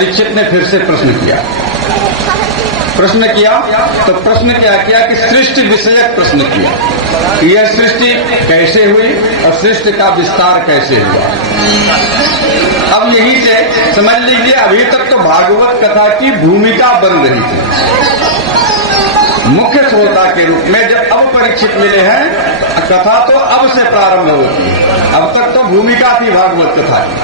परीक्षित ने फिर से प्रश्न किया तो प्रश्न क्या किया कि सृष्टि विषयक प्रश्न किया। यह सृष्टि कैसे हुई और सृष्टि का विस्तार कैसे हुआ। अब यहीं से समझ लीजिए, अभी तक तो भागवत कथा की भूमिका बन रही थी। मुख्य श्रोता के रूप में जब अब परीक्षित मिले हैं, कथा तो अब से प्रारंभ होती है। अब तक तो भूमिका थी भागवत कथा की,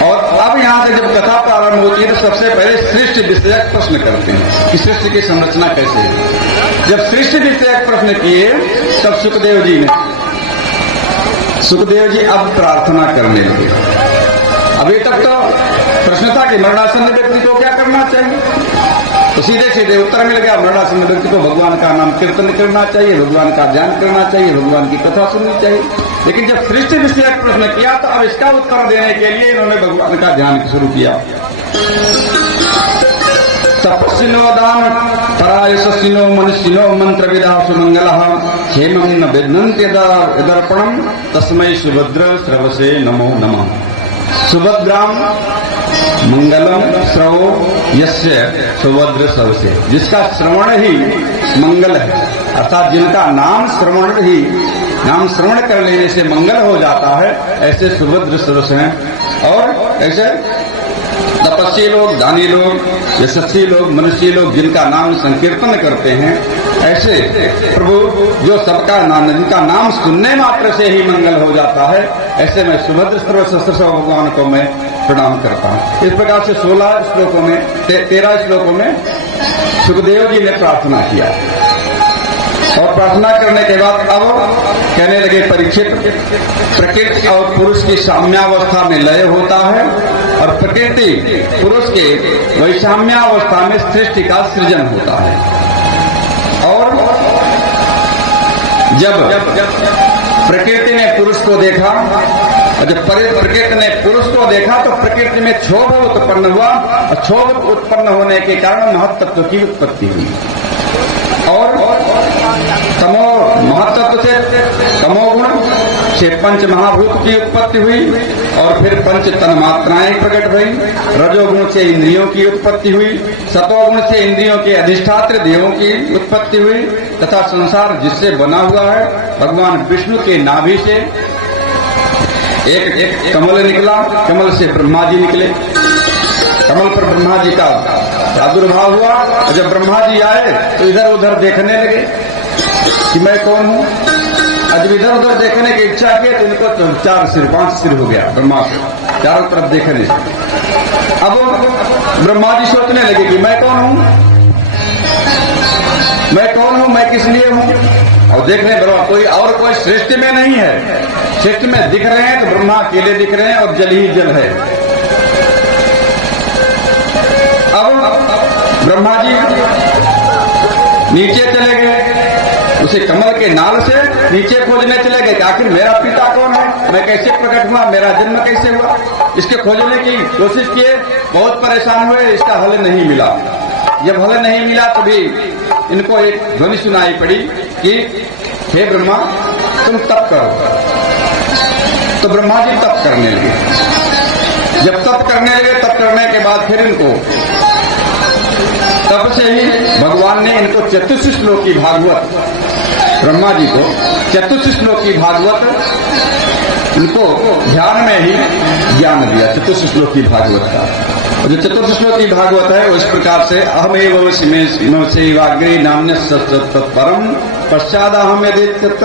और अब यहां से जब कथा प्रारंभ होती है तो सबसे पहले सृष्टि विषयक प्रश्न करते हैं कि सृष्टि की संरचना कैसे है। जब सृष्टि विषयक प्रश्न किए तब सुखदेव जी अब प्रार्थना करने लगे। अभी तक तो प्रश्न था कि मरणासन्न व्यक्ति को क्या करना चाहिए, तो सीधे सीधे उत्तर मिल गया। मरणासन्न व्यक्ति को भगवान का नाम कीर्तन करना चाहिए, भगवान का ध्यान करना चाहिए, भगवान की कथा सुननी चाहिए। लेकिन जब सृष्टि विषयक प्रश्न किया तो अब इसका उत्तर देने के लिए इन्होंने भगवान का ध्यान शुरू किया। तपस्विनो दान परायसस्विनो मनुष्यनो मंत्र विदा सुमंगलः क्षेमं न विघ्नन्ति यदर्पणम् तस्मै सुभद्र श्रवसे नमो नमः। सुभद्राम मंगलम श्रवो यस्य सुभद्र श्रवसे, जिसका श्रवण ही मंगल है, अर्थात जिनका नाम श्रवण कर लेने से मंगल हो जाता है, ऐसे सुभद्र श्रवस हैं। और ऐसे तपस्वी लोग, दानी लोग, यशस्वी लोग, मनुष्य लोग जिनका नाम संकीर्तन करते हैं, ऐसे प्रभु जो जिनका नाम सुनने मात्र से ही मंगल हो जाता है, ऐसे मैं सुभद्र सर्वशस्त्र भगवान को मैं प्रणाम करता हूँ। इस प्रकार से 13 श्लोकों में सुखदेव जी ने प्रार्थना किया। और प्रार्थना करने के बाद अब कहने लगे, परीक्षित, प्रकृति और पुरुष की साम्यावस्था में लय होता है और प्रकृति पुरुष के वैषम्यावस्था में सृष्टि का सृजन होता है। और जब प्रकृति ने पुरुष को देखा और जब प्रकृति ने पुरुष को देखा तो प्रकृति में क्षोभ उत्पन्न हुआ और क्षोभ उत्पन्न होने के कारण महत्तत्व की उत्पत्ति हुई। और महत्तत्व से तमोगुण से पंच महाभूत की उत्पत्ति हुई और फिर पंच तन्मात्राएं प्रकट हुई। रजोगुण से इंद्रियों की उत्पत्ति हुई, सतोगुण से इंद्रियों के अधिष्ठात्र देवों की उत्पत्ति हुई तथा संसार जिससे बना हुआ है, भगवान विष्णु के नाभि से एक कमल निकला, कमल से ब्रह्मा जी निकले, कमल पर ब्रह्मा जी का प्रादुर्भाव हुआ। और जब ब्रह्मा जी आए तो इधर उधर देखने लगे कि मैं कौन हूँ। जब इधर उधर देखने की इच्छा की तो इनको 5 सिर हो गया ब्रह्मा को, चारों तरफ देखने से। अब ब्रह्मा जी सोचने लगे कि मैं कौन हूँ, मैं किस लिए हूँ। और देखने ब्रह्मा कोई सृष्टि में नहीं है, सृष्टि में दिख रहे हैं तो ब्रह्मा अकेले दिख रहे हैं और जल ही जल है। अब ब्रह्मा जी नीचे चले गए, उसे कमल के नाल से नीचे खोजने चले गए कि आखिर मेरा पिता कौन है, मैं कैसे प्रकट हुआ, मेरा जन्म कैसे हुआ। इसके खोजने की कोशिश किए, बहुत परेशान हुए, इसका हल नहीं मिला। जब हल नहीं मिला तभी इनको एक ध्वनि सुनाई पड़ी कि हे ब्रह्मा तुम तप करो। तो ब्रह्मा जी तप करने लगे। जब तप करने लगे, तप करने के बाद फिर इनको तब से ही भगवान ने इनको 34 श्लोक की भागवत, ब्रह्मा जी को 34 श्लोक की भागवत इनको ध्यान में ही ज्ञान दिया। 34 श्लोक की भागवत का जो 34 श्लोक की भागवत है वो इस प्रकार से, अहमेव सेवाग्रे नाम्य तत्परम पश्चादहम यदित्यत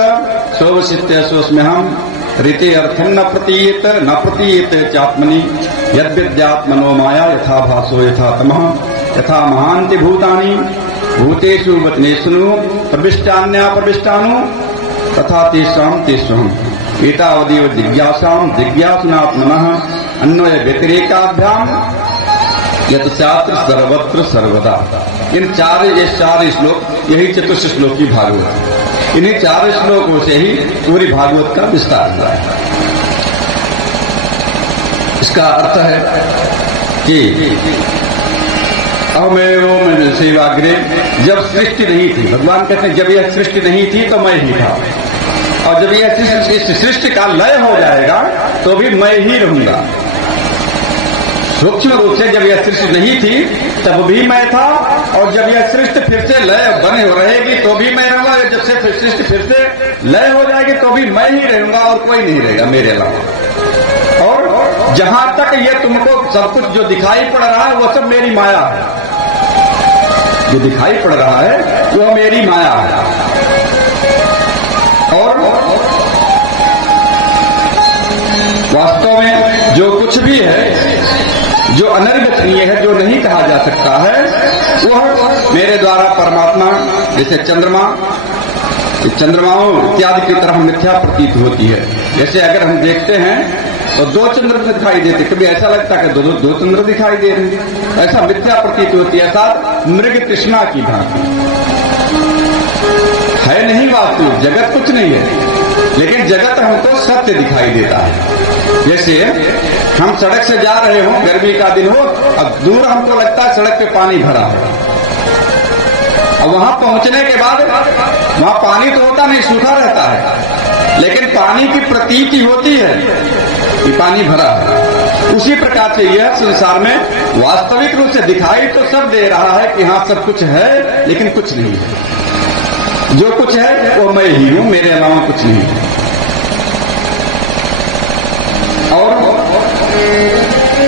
सोवशित्य सोस्म्यहम रीते अर्थम न प्रतीयत चात्मनि यद्विद्यात्मनो माया यथा भासो यथा तमः यथा महान्ति भूतानि भूतेषु वचनेषु प्रविष्टान्याप्रविष्टानु तथा तेषाम् एतावदेव जिज्ञासुनात्मनः अन्वय व्यतिरेकाभ्याम यत् शास्त्र सर्वत्र सर्वदा। इन ये चार श्लोक, यही 34 श्लोक की भागवत, इन्हीं 4 श्लोकों से ही पूरी भागवत का विस्तार हुआ है। इसका अर्थ है कि अहमेव सेवाग्रे, जब सृष्टि नहीं थी, भगवान कहते हैं जब यह सृष्टि नहीं थी तो मैं ही था, और जब यह सृष्टि का लय हो जाएगा तो भी मैं ही रहूंगा। सूक्ष्म रूप से जब यह सृष्टि नहीं थी तब भी मैं था, और जब यह सृष्टि फिर से लय बने रहेगी तो भी मैं रहूंगा, जब से सृष्टि फिर से लय हो जाएगी तो भी मैं ही रहूंगा और कोई नहीं रहेगा मेरे अलावा। और जहां तक ये तुमको सब कुछ जो दिखाई पड़ रहा है वो सब मेरी माया है, जो दिखाई पड़ रहा है वो मेरी माया है। और वास्तव में जो कुछ भी है, जो अनिर्वचनीय है, जो नहीं कहा जा सकता है, वह मेरे द्वारा परमात्मा जैसे चंद्रमाओं इत्यादि की तरह मिथ्या प्रतीत होती है। जैसे अगर हम देखते हैं तो दो चंद्र दिखाई देते, कभी ऐसा लगता है कि दो चंद्र दिखाई दे रहे हैं, ऐसा मिथ्या प्रतीत होती है। साथ मृग तृष्णा की भांति है नहीं, वास्तविक जगत कुछ नहीं है, लेकिन जगत हमको सत्य दिखाई देता है। जैसे हम सड़क से जा रहे हो, गर्मी का दिन हो, अब दूर हमको लगता है सड़क पे पानी भरा है, और वहां पहुंचने के बाद वहां पानी तो होता नहीं, सूखा रहता है, लेकिन पानी की प्रतीति होती है कि पानी भरा है। उसी प्रकार से यह संसार में वास्तविक रूप से दिखाई तो सब दे रहा है कि हाँ सब कुछ है, लेकिन कुछ नहीं है। जो कुछ है वो मैं ही हूं, मेरे अलावा कुछ नहीं है। और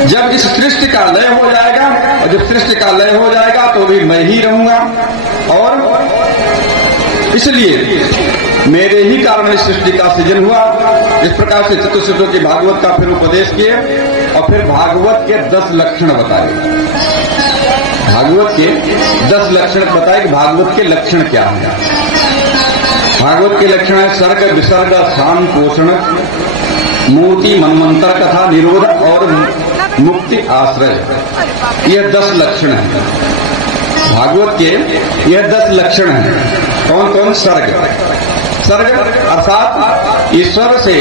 जब इस सृष्टि का लय हो जाएगा, और जब सृष्टि का लय हो जाएगा तो भी मैं ही रहूंगा, और इसलिए मेरे ही कारण इस सृष्टि का सृजन हुआ। इस प्रकार से चतुर्श्रुति भागवत का फिर उपदेश किए, और फिर भागवत के 10 लक्षण बताए। भागवत के 10 लक्षण बताए कि भागवत के लक्षण क्या है। भागवत के लक्षण है सर्ग, विसर्ग, स्थान, पोषण, मूर्ति, मनमंत्र कथा, निरोध और मुक्ति, आश्रय। यह 10 लक्षण है भागवत के। यह 10 लक्षण हैं। कौन कौन? सर्ग अर्थात ईश्वर से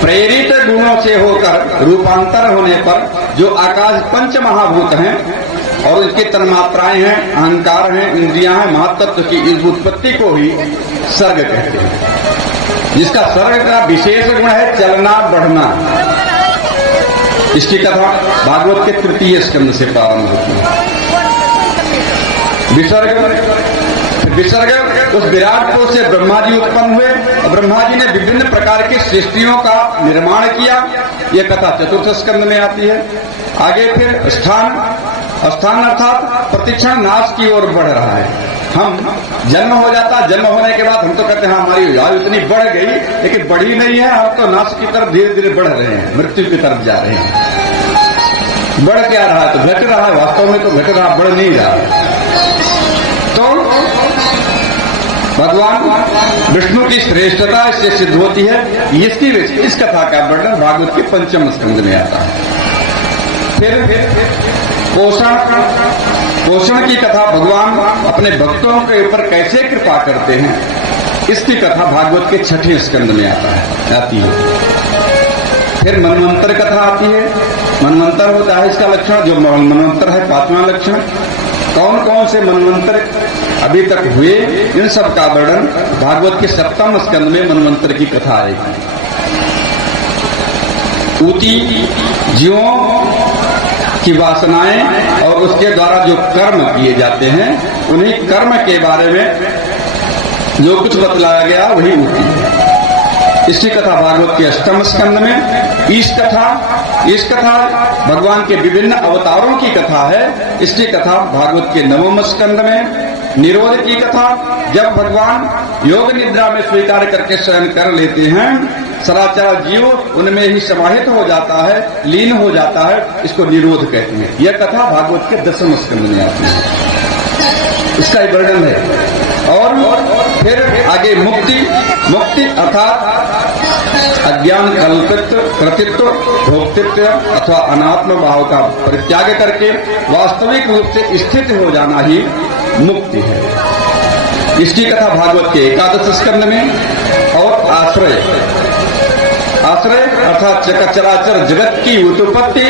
प्रेरित गुणों से होकर रूपांतर होने पर जो आकाश पंच महाभूत हैं और उसकी तन्मात्राएं हैं, अहंकार हैं, इंद्रियां हैं, महातत्व की इस उत्पत्ति को ही सर्ग कहते हैं। जिसका सर्ग का विशेष गुण है चलना बढ़ना। इसकी कथा भागवत के 3 स्कंद से प्रारंभ होती है। विसर्ग उस विराट कोश से ब्रह्मा जी उत्पन्न हुए, और ब्रह्मा जी ने विभिन्न प्रकार की सृष्टियों का निर्माण किया। यह कथा 4th स्कंद में आती है। आगे फिर स्थान अर्थात प्रतिक्षण नाश की ओर बढ़ रहा है। हम जन्म हो जाता, जन्म होने के बाद हम तो कहते हैं हमारी आयु इतनी बढ़ गई, लेकिन बढ़ी नहीं है, हम तो नाश की तरफ धीरे धीरे बढ़ रहे हैं, मृत्यु की तरफ जा रहे हैं। बढ़ क्या रहा है? तो घट रहा है, वास्तव में तो घट रहा, बढ़ नहीं रहा। तो भगवान विष्णु की श्रेष्ठता इससे सिद्ध होती है। इस कथा का वर्णन भागवत के 5th स्कंद में आता है। फिर पोषण की कथा भगवान अपने भक्तों के ऊपर कैसे कृपा करते हैं, इसकी कथा भागवत के 6ठे स्कंद में आती है। फिर मनमंत्र कथा आती है। मनमंत्र होता है इसका लक्षण, जो मनमंत्र है 5वां लक्षण। कौन कौन से मनमंत्र अभी तक हुए, इन सब का वर्णन भागवत के 7वें स्कंद में मनमंत्र की कथा आएगी। ऊती जीवों की वासनाएं और उसके द्वारा जो कर्म किए जाते हैं, उन्हीं कर्म के बारे में जो कुछ बतलाया गया वही ऊती है। इसकी कथा भागवत के 8वें स्कंद में। इस कथा भगवान के विभिन्न अवतारों की कथा है। इसकी कथा भागवत के 9वें स्कंद में। निरोध की कथा जब भगवान योग निद्रा में स्वीकार करके शयन कर लेते हैं, सदाचार जीव उनमें ही समाहित हो जाता है, लीन हो जाता है, इसको निरोध कहते हैं। यह कथा भागवत के 10वें स्कंद में आती है। इसका ही वर्णन है। और फिर आगे मुक्ति अर्थात अज्ञान कल्पित कृतित्व, भोक्तित्व अथवा अनात्म भाव का परित्याग करके वास्तविक रूप से स्थित हो जाना ही मुक्ति है। इसकी कथा भागवत के 11 स्कंद में। और आश्रय अर्थात चराचर जगत की उत्पत्ति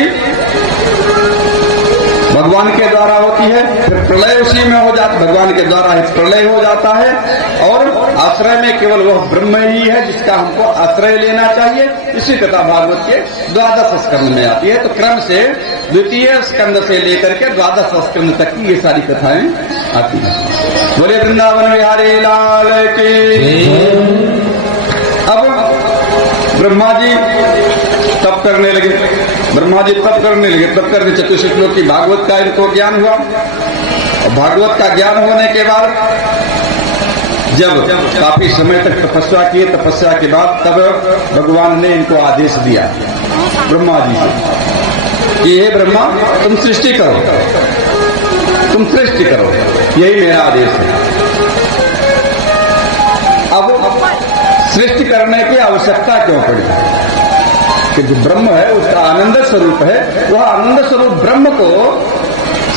भगवान के द्वारा होती है। फिर प्रलय उसी में हो जाता, भगवान के द्वारा ही प्रलय हो जाता है और आश्रय में केवल वह ब्रह्म ही है जिसका हमको आश्रय लेना चाहिए। इसी कथा भागवत के 12 स्कंद में आती है। तो क्रम से द्वितीय स्कंद से लेकर के 12 स्कंद तक की ये सारी कथाएं आती हैं। बोले वृंदावन बिहारी लाल की। अब ब्रह्मा जी तप करने लगे, ब्रह्मा जी तप करने लगे। तप करके चतुश्लोक की भागवत का इनको ज्ञान हुआ और भागवत का ज्ञान होने के बाद जब काफी समय तक तपस्या किए, तपस्या के बाद तब भगवान ने इनको आदेश दिया ब्रह्मा जी से कि हे ब्रह्मा तुम सृष्टि करो, तुम सृष्टि करो, यही मेरा आदेश है। अब सृष्टि करने की आवश्यकता क्यों पड़ी? कि जो ब्रह्म है उसका आनंद स्वरूप है, वह आनंद स्वरूप ब्रह्म को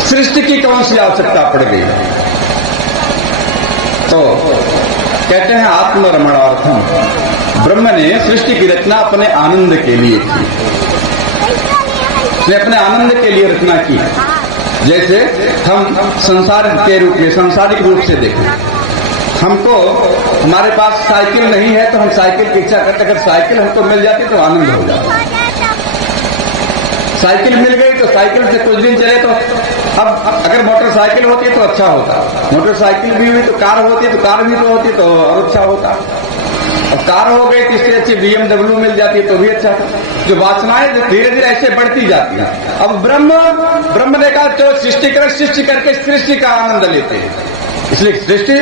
सृष्टि की कौन सी आवश्यकता पड़ गई? तो कहते हैं आत्मरमणार्थम, ब्रह्म ने सृष्टि की रचना अपने आनंद के लिए की, उसने अपने आनंद के लिए रचना की। जैसे हम संसार के रूप में, सांसारिक रूप से देखें, हमको हमारे पास साइकिल नहीं है तो हम साइकिल की इच्छा करते, अगर साइकिल हमको मिल जाती तो आनंद हो जाता। साइकिल मिल गई तो साइकिल से कुछ दिन चले तो अब अगर मोटरसाइकिल होती तो अच्छा होता, मोटरसाइकिल भी हुई तो कार होती, तो कार भी तो होती तो और अच्छा होता। अब कार हो गई तो इससे अच्छी BMW मिल जाती तो भी अच्छा था। जो वासनाएं धीरे धीरे ऐसे बढ़ती जाती हैं। अब ब्रह्म ने कहा तो सृष्टि कर, सृष्टि करके सृष्टि का आनंद लेते हैं। इसलिए सृष्टि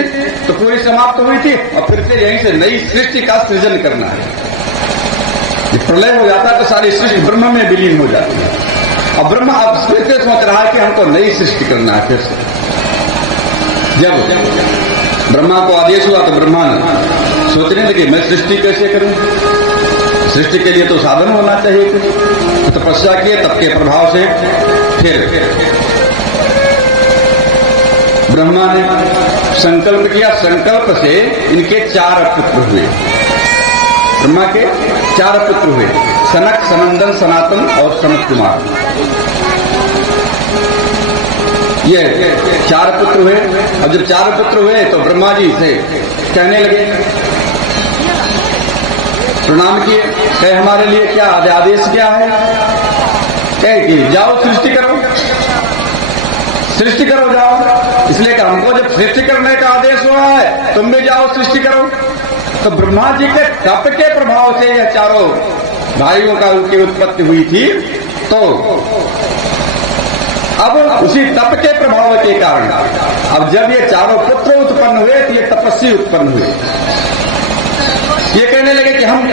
तो पूरी समाप्त हुई थी और फिर से यहीं से नई सृष्टि का सृजन करना है। ये प्रलय हो जाता है तो सारी सृष्टि ब्रह्म में विलीन हो जाती है। और ब्रह्म अब फिर से सोच रहा है कि हमको नई सृष्टि करना है। फिर से जब ब्रह्मा को आदेश हुआ तो ब्रह्मा सोचने लगे मैं सृष्टि कैसे करूं? सृष्टि के लिए तो साधन होना चाहिए। तो तपस्या किए, तप के प्रभाव से फिर ब्रह्मा ने संकल्प किया। संकल्प से इनके 4 पुत्र हुए। ब्रह्मा के 4 पुत्र हुए, सनक, सनंदन, सनातन और सनत कुमार। ये 4 पुत्र हुए। और जब 4 पुत्र हुए तो ब्रह्मा जी से कहने लगे, प्रणाम किए, कहे हमारे लिए क्या आदेश क्या है? कहे कि जाओ सृष्टि करो, सृष्टि करो जाओ। इसलिए कि हमको जब सृष्टि करने का आदेश हुआ है तुम भी जाओ सृष्टि करो। तो ब्रह्मा जी के तप के प्रभाव से यह चारों भाइयों का उनकी उत्पत्ति हुई थी। तो अब उसी तप के प्रभाव के कारण अब जब ये चारों पुत्र उत्पन्न हुए तो ये तपस्वी उत्पन्न हुए। ये कहने लगे कि हम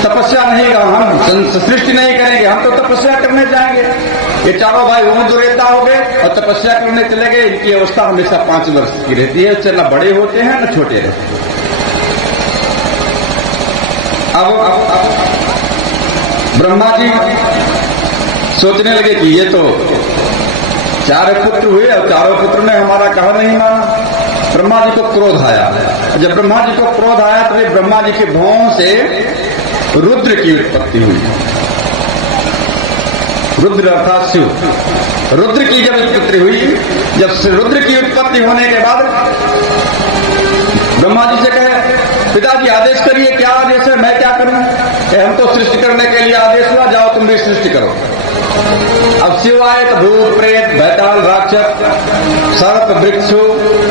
तपस्या नहीं, हम सृष्टि नहीं करेंगे, हम तो तपस्या करने जाएंगे। ये चारों भाई दुरेता हो गए और तपस्या करने चले गए। इनकी अवस्था हमेशा 5 वर्ष की रहती है, उससे न बड़े होते हैं न छोटे रहते हैं। अब ब्रह्मा जी सोचने लगे कि ये तो 4 पुत्र हुए और चारों पुत्र ने हमारा कहा नहीं माना। ब्रह्मा जी को क्रोध आया। जब ब्रह्मा जी को क्रोध आया तो ब्रह्मा जी के भौं से रुद्र की उत्पत्ति हुई। रुद्र अर्थात शिव। रुद्र की जब उत्पत्ति हुई, जब रुद्र की उत्पत्ति होने के बाद ब्रह्मा जी से कहे पिताजी आदेश करिए, क्या आदेश है, मैं क्या करूं? हम तो सृष्टि करने के लिए आदेश हुआ, जाओ तुम भी सृष्टि करो। अब शिव आए तो भूत, प्रेत, बैताल, राक्षस, सर्प, वृक्षु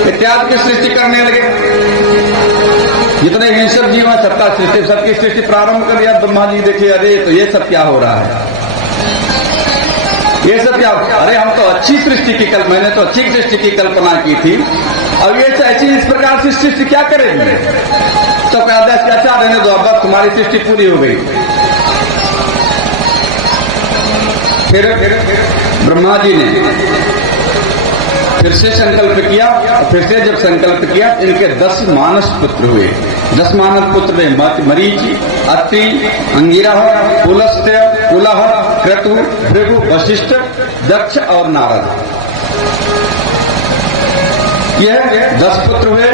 इत्यादि की सृष्टि करने लगे। जितने हिंसक जीव हैं सबका सृष्टि, सबकी सृष्टि प्रारंभ कर दिया। ब्रह्मा जी देखे, अरे तो ये सब क्या हो रहा है, ये सब क्या? अरे हम तो अच्छी सृष्टि की मैंने तो अच्छी सृष्टि की कल्पना की थी, अब ये ऐसी इस प्रकार से सृष्टि क्या करेंगे? तो आदेश के अच्छा रहने दो, अब तुम्हारी सृष्टि पूरी हो गई। फिर ब्रह्मा जी ने फिर से संकल्प किया। फिर से जब संकल्प किया इनके 10 मानस पुत्र हुए। 10 मानस पुत्र में मरीचि, अत्रि, अंगिरा, पुलस्त्य, कुलह, क्रतु, भृगु, वशिष्ठ, दक्ष और नारद। यह 10 पुत्र हुए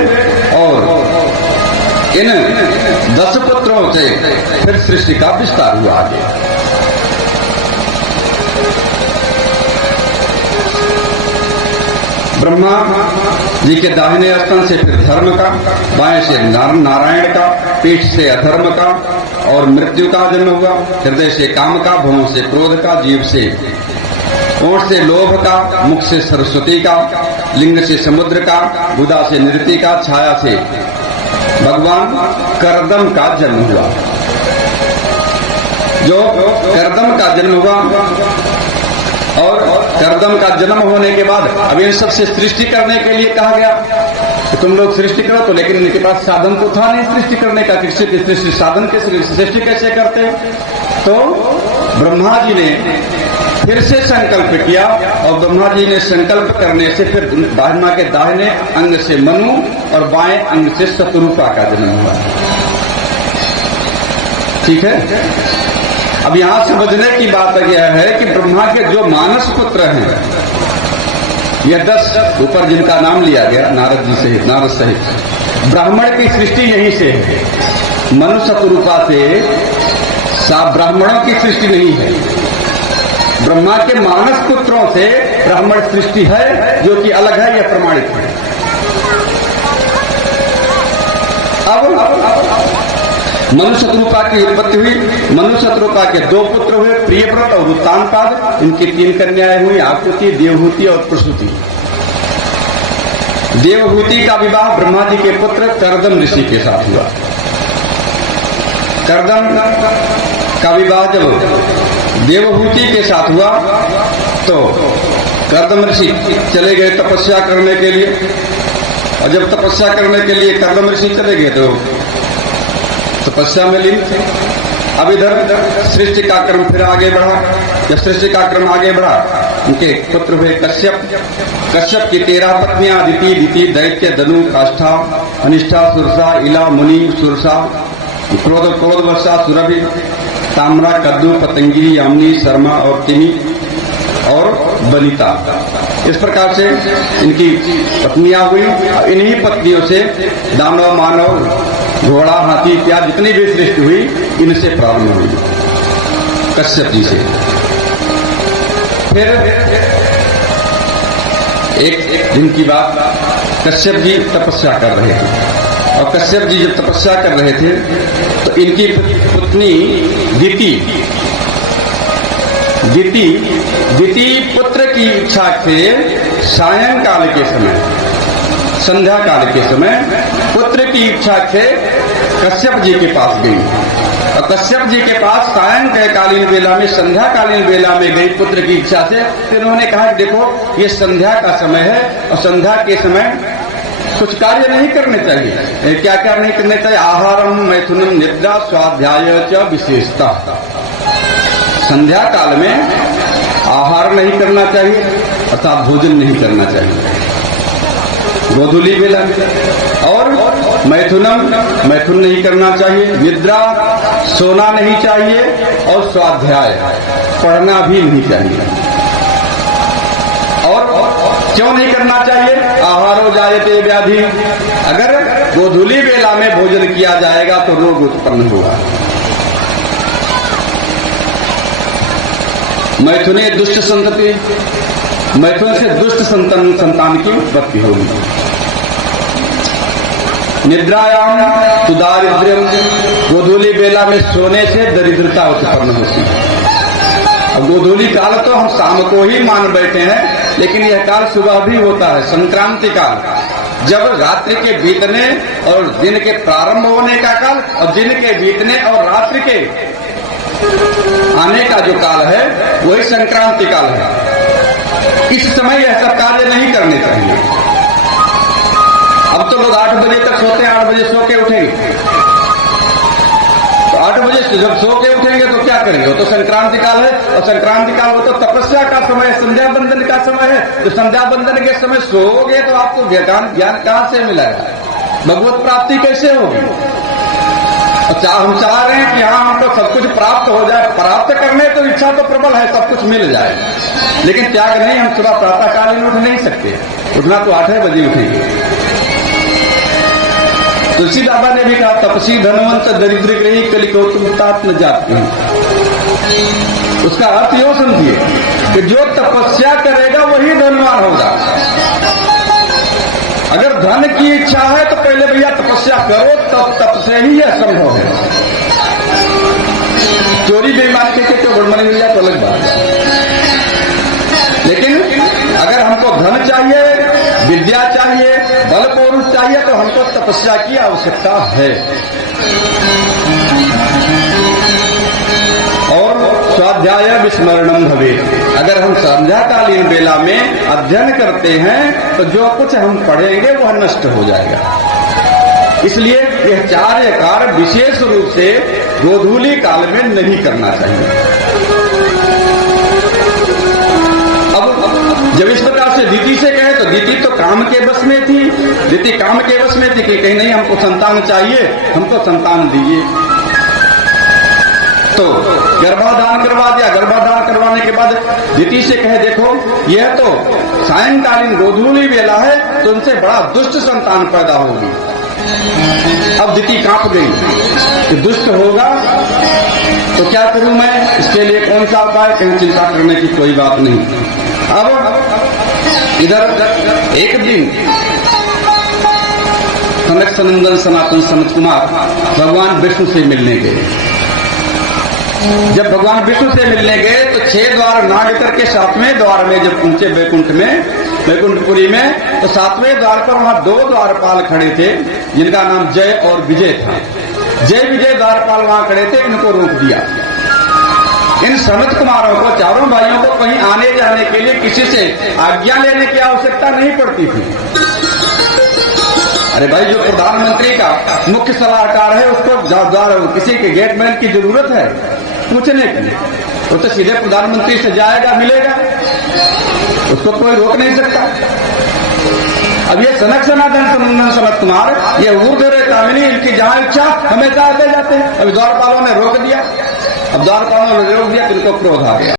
और इन 10 पुत्रों से फिर सृष्टि का विस्तार हुआ आगे। ब्रह्मा जी के दाहिने स्तन से फिर धर्म का, बाएं से नारायण का, पीठ से अधर्म का और मृत्यु का जन्म हुआ। हृदय से काम का, भौं से क्रोध का, जीभ से ओठ से लोभ का, मुख से सरस्वती का, लिंग से समुद्र का, गुदा से नृति का, छाया से भगवान कर्दम का जन्म हुआ। जो कर्दम का जन्म हुआ और कर्दम का जन्म होने के बाद अब इन सबसे सृष्टि करने के लिए कहा गया तो तुम लोग सृष्टि करो, तो लेकिन इनके पास साधन तो था नहीं सृष्टि करने का। किसी की सृष्टि साधन के सृष्टि कैसे करते? तो ब्रह्मा जी ने फिर से संकल्प किया और ब्रह्मा जी ने संकल्प करने से फिर ब्रह्मा के दाहिने अंग से मनु और बाएं अंग से शतरूपा का जन्म हुआ। ठीक है। अब यहां समझने की बात यह है कि ब्रह्मा के जो मानस पुत्र हैं, यह 10 ऊपर जिनका नाम लिया गया नारद जी सहित, नारद सहित, ब्राह्मण की सृष्टि यहीं से है। मनु शतरूपा से ब्राह्मणों की सृष्टि नहीं है। ब्रह्मा के मानस पुत्रों से ब्राह्मण सृष्टि है, जो कि अलग है, यह प्रमाणित है। अब मनु शतरूपा की उत्पत्ति हुई। मनु शतरूपा के 2 पुत्र हुए, प्रियव्रत और उत्तानपाद। इनकी 3 कन्याएं हुई, आकृति, देवहूति और प्रसूति। देवहूति का विवाह ब्रह्मा जी के पुत्र कर्दम ऋषि के साथ हुआ। कर्दम का विवाह जब देवहूति के साथ हुआ तो कर्दम ऋषि चले गए तपस्या करने के लिए, और जब तपस्या करने के लिए कर्दम ऋषि चले गए तो तपस्या में लीन थे। अब इधर सृष्टि का क्रम फिर आगे बढ़ा। जब सृष्टि का क्रम आगे बढ़ा, उनके पुत्र हुए कश्यप। कश्यप की 13 पत्नियां दिति, दिति, दैत्य, धनु, काष्ठा, अनिष्ठा, सुरसा, इला, मुनि, सुरसा, क्रोधवर्षा, सुरभि, ताम्रा, कद्दू, पतंगिरी, यामिनी, शर्मा और तिमी और बनिता। इस प्रकार से इनकी पत्नियां हुई। इन्हीं पत्नियों से दानव, मानव, घोड़ा, हाथी इत्यादि जितनी भी सृष्टि हुई इनसे प्रारंभ हुई, कश्यप जी से। फिर एक दिन की बात, कश्यप जी तपस्या कर रहे थे, और कश्यप जी जब तपस्या कर रहे थे तो इनकी पत्नी दिति पुत्र की इच्छा से सायंकाल के समय, संध्या काल के समय पुत्र की इच्छा से कश्यप जी के पास गई। और कश्यप जी के पास सायंकालीन वेला में, संध्याकालीन वेला में गई पुत्र की इच्छा से। तो इन्होंने कहा कि देखो ये संध्या का समय है और संध्या के समय कुछ कार्य नहीं करने चाहिए। क्या क्या नहीं करने चाहिए? आहारम, मैथुनम, निद्रा, स्वाध्याय च विशेषता। संध्या काल में आहार नहीं करना चाहिए अर्थात भोजन नहीं करना चाहिए गोधूली वेला में, और मैथुन नहीं करना चाहिए, निद्रा सोना नहीं चाहिए, और स्वाध्याय पढ़ना भी नहीं चाहिए। और क्यों नहीं करना चाहिए? आहारो जायते व्याधि, अगर गोधूली वेला में भोजन किया जाएगा तो रोग उत्पन्न होगा। मैथुने दुष्ट संतति, मैथुन से दुष्ट संतान की उत्पत्ति होगी। निद्रायाम तो दारिद्र्यम, गोधूली बेला में सोने से दरिद्रता उत्पन्न होती है। अब गोधूली काल तो हम शाम को ही मान बैठे हैं, लेकिन यह काल सुबह भी होता है, संक्रांति काल, जब रात्रि के बीतने और दिन के प्रारंभ होने का काल, और दिन के बीतने और रात्रि के आने का जो काल है वही संक्रांति काल है। इस समय यह सब कार्य नहीं करने चाहिए। अब तो लोग 8 बजे तक सोते हैं, 8 बजे सो के उठेंगे, तो 8 बजे से जब सो के उठेंगे तो क्या करेंगे? वो तो संक्रांति काल है, और संक्रांति काल वो तो तपस्या का समय है, संध्या बंदन का समय है। तो संध्या बंदन के समय सोओगे तो आपको ज्ञान कहां से मिलेगा? भगवत प्राप्ति कैसे होगी? हम चाह रहे हैं कि हाँ हमको सब कुछ प्राप्त हो जाए। प्राप्त करने तो इच्छा तो प्रबल है, सब कुछ मिल जाए, लेकिन त्याग नहीं। हम सुबह प्रातःकालीन उठ नहीं सकते, उठना तो 8 बजे उठेंगे। तुलसी बाबा ने भी कहा, तपसी धनवंत दरिद्र ग्रही कलिकौतुमतात्म जाति। उसका अर्थ यो समझिए कि जो तपस्या करेगा वही धनवान होगा। अगर धन की इच्छा है तो पहले भैया तपस्या करो, तप से ही यह संभव है। चोरी बेईमानी के तो गड़बड़ी भैया तो अलग बात है, लेकिन अगर हमको धन चाहिए, विद्या चाहिए, बल पौरुष चाहिए तो हमको तपस्या की आवश्यकता है। और स्वाध्याय विस्मरणम भवे, अगर हम संध्याकालीन बेला में अध्ययन करते हैं तो जो कुछ हम पढ़ेंगे वह नष्ट हो जाएगा। इसलिए यह कार्य कार्य विशेष रूप से गोधूली काल में नहीं करना चाहिए। अब जब इस प्रकार से दीदी से कहे तो दीदी तो काम के बस में थी, दीदी काम के बस में थी कि कहीं नहीं हमको संतान चाहिए, हमको संतान दीजिए। तो गर्भाधान करवा दिया। गर्भाधान करवाने के बाद दीदी से कहे देखो यह तो सायंकालीन गोधूली बेला है तो उनसे बड़ा दुष्ट संतान पैदा होगी। अब दीदी कांप गई कि दुष्ट होगा तो क्या करूं मैं, इसके लिए कौन सा उपाय, कहीं चिंता करने की कोई बात नहीं। अब इधर एक दिन कनक सनंदन सनातन सनत कुमार भगवान विष्णु से मिलने गए। जब भगवान विष्णु से मिलने गए तो 6 द्वार नाग करके 7वें द्वार में जब पहुंचे बैकुंठ में, बैकुंठपुरी में, तो 7वें द्वार पर वहां 2 द्वारपाल खड़े थे जिनका नाम जय और विजय था। जय विजय द्वारपाल वहां खड़े थे, इनको रोक दिया। इन सनत कुमारों को, चारों भाइयों को कहीं आने जाने के लिए किसी से आज्ञा लेने की आवश्यकता नहीं पड़ती थी। अरे भाई, जो प्रधानमंत्री का मुख्य सलाहकार है उसको किसी के गेटमैन की जरूरत है पूछने के लिए? वो तो सीधे प्रधानमंत्री से जाएगा, मिलेगा, उसको कोई रोक नहीं सकता। अब ये सनक सनातन सनंदन सनत कुमार, ये ऊर्ध्व रेतामिनी, इनकी जहां इच्छा हमेशा आते जाते हैं। अभी द्वारपालों ने रोक दिया। अब द्वारपालों ने रोक दिया तो इनको क्रोध आ गया।